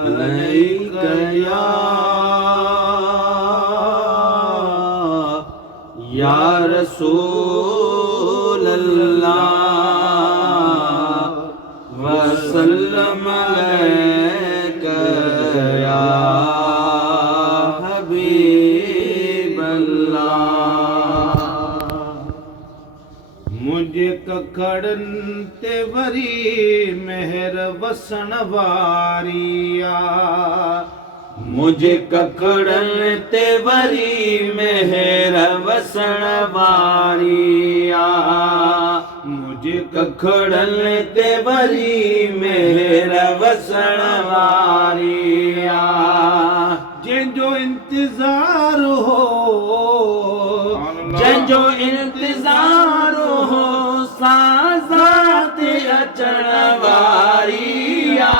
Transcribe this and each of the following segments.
अलैका या रसूल अल्लाह वसल्लम अलैका या हबीब अल्लाह। मुझे कखड़न ते वरी मेहर वसण वारिया, मुझे कखड़न ते वरी मेहर वसण वारिया, मुझे कखड़न ते वरी मेहर वसण वारिया। जंहिंजो इंतज़ार हो, जंहिंजो इंतज़ार हो साज़ात अचण वारिया,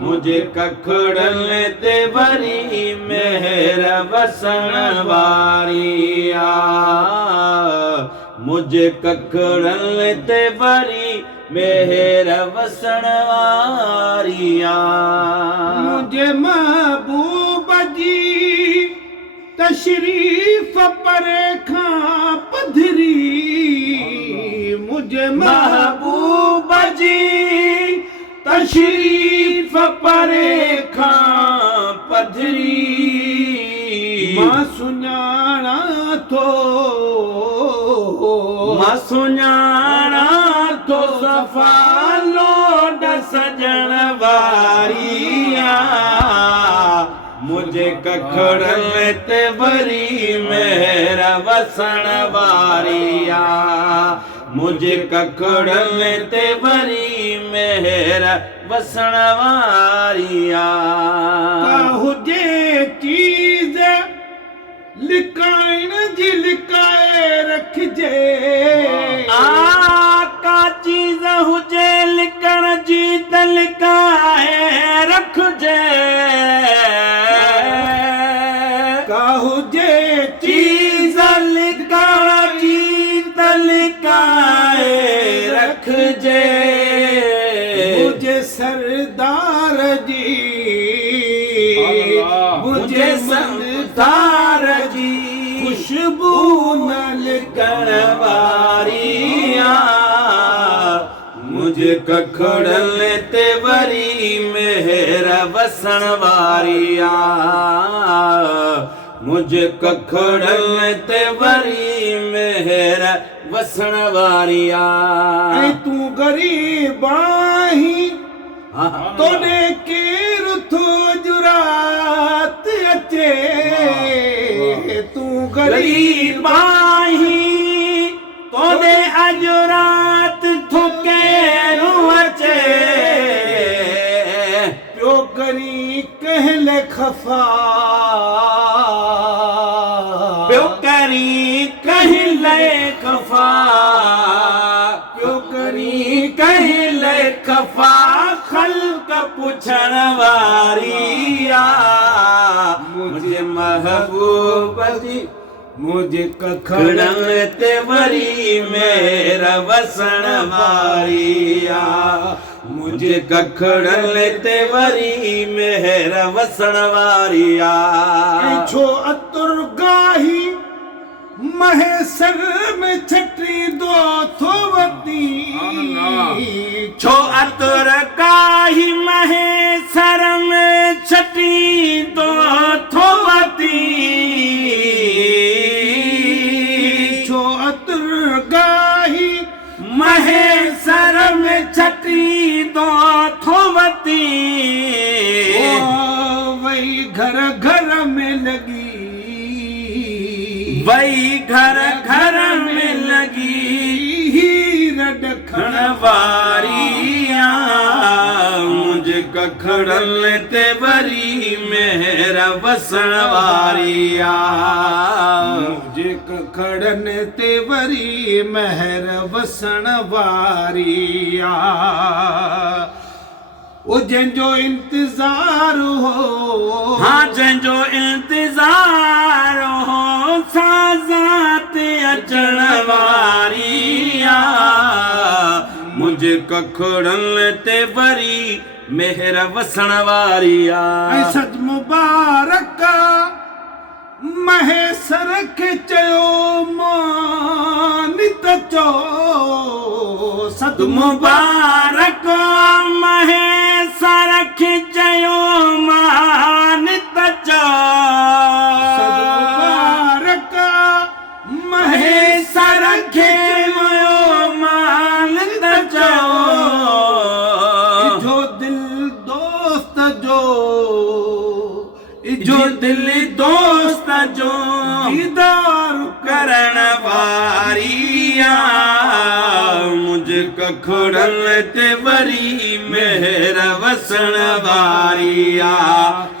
मुझे कखड़न ते वरी मेहर वसण वारिया, मुझे कखड़न ते वरी मेहर वसण वारिया। मुझे महबूब जी तशरीफ परे खां पधरी, मुझे महबूब जी तशरीफ परे खां पधरी, मां सुञाणा थो, मां सुञाणा थो सफ़ा लोड सजण वारिया, मुझे कखड़न ते वरी मेहर वसण वारिया, मुझे कखड़न ते वरी मेहर वसण वारिया। का हुजे चीज़ लिकाइण जी लिकाए रखिजे, का चीज़ हुजे लिकण जी त लिकाए रखिजे, का हुजे चीज़ लिकण जी त लिकाए रखिजे, मुझे सरदार जी, मुझे सरदार जी खुशबू न लिकण वारिया, मुझे कखड़न ते वरी मेहर वसण वारिया, मुझे कखड़न ते वरी मेहर वसण वारिया। ऐं तूं ग़रीब आहीं तोॾे केरु थो जुरात अचे, तूं गरीब आहीं तोॾे अॼु राति थो केरु अचे, पियो करी कहल खफ़ा, पियो करी कहल खफ़ा, पियो करी कहल खफ़ा, ख़ल्क़ पुछण वारिया, मुझे महबूब जी मुझे कखड़न ते वरी मेहर वसण वारिया, मुझे कखड़न ते वरी मेहर वसण वारिया। छो अतुर गाही महेसर में छटी दो थो वती, छो अतुर गाही महेसर में छटी दो थो वती, छो अतुर गाही महेसर में छटी दो थो वती, वही घर घर में लगी, वही घर घर में लगी हीर ॾखण वारिया, मुझे कखड़न ते वरी मेहर वसण वारिया, मुझे कखड़न ते वरी मेहर वसण वारिया। ओ जंहिंजो इंतज़ार हो, हाँ जंहिंजो इंतज़ार हो साज़ात अचण वारिया, मुझे कखड़न ते वरी मेहर वसण वारी आ ऐं सज मुबारक महेसर खे चयो मानित चो सद मुबारक महेसर खे चयो मानित चो मुबारक महेसर खे चयो मानित चो जो दिल दोस्त जो जो दिल दोस्त जो दीदार करण वारिया मुझ कखड़ल ते वरी मेहर वसण वारिया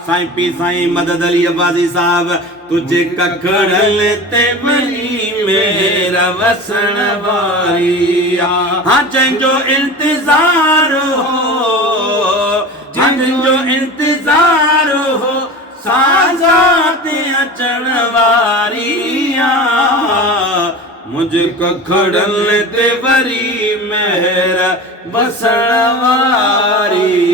साईं पी साईं मदद अली अब्बासी साहब तुझे कखड़ल ते वरी मेहर वसण वारिया हाँ जंहिंजो इंतज़ार हो जंहिंजो इंतज़ार हो साज़ा ते अचण वारिया मुझ कखड़ल ते वरी मेहर वसण वारी